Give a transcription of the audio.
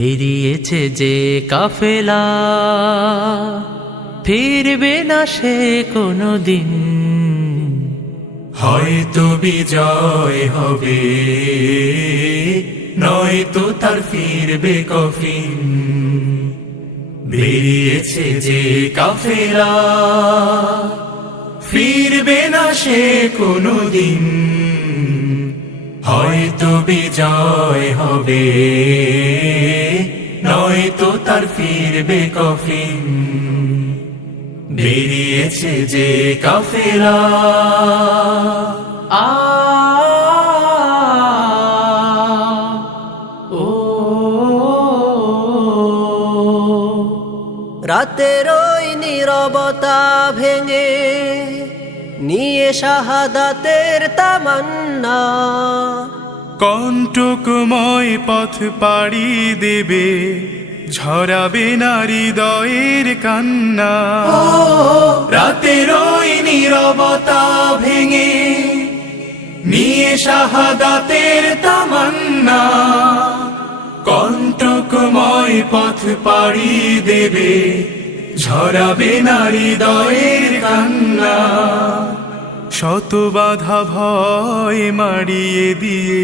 বেরিয়েছে যে কাফেলা, ফিরবে না সে কোনদিন। হয়তো বিজয় হবে, নয়তো তার ফিরবে কফিন। বেরিয়েছে যে কাফেলা, ফিরবে না সে কোনদিন। হয়তো বিজয় হবে, নয়তো তার ফিরবে কফিন। বেরিয়েছে যে কাফেলা। আ ও রাতের ওই নীরবতা ভেঙে নিয়ে শাহাদাতের তামান্না, কণ্টকময় পথ পাড়ি দেবে, ঝরাবে না হৃদয়ের কান্না। রাতের ওই নীরবতা ভেঙে নিয়ে শাহাদাতের তামান্না, কণ্টকময় পথ পাড়ি দেবে, ঝরাবে না হৃদয়ের কান্না। শত বাধা ভয় মারিয়ে দিয়ে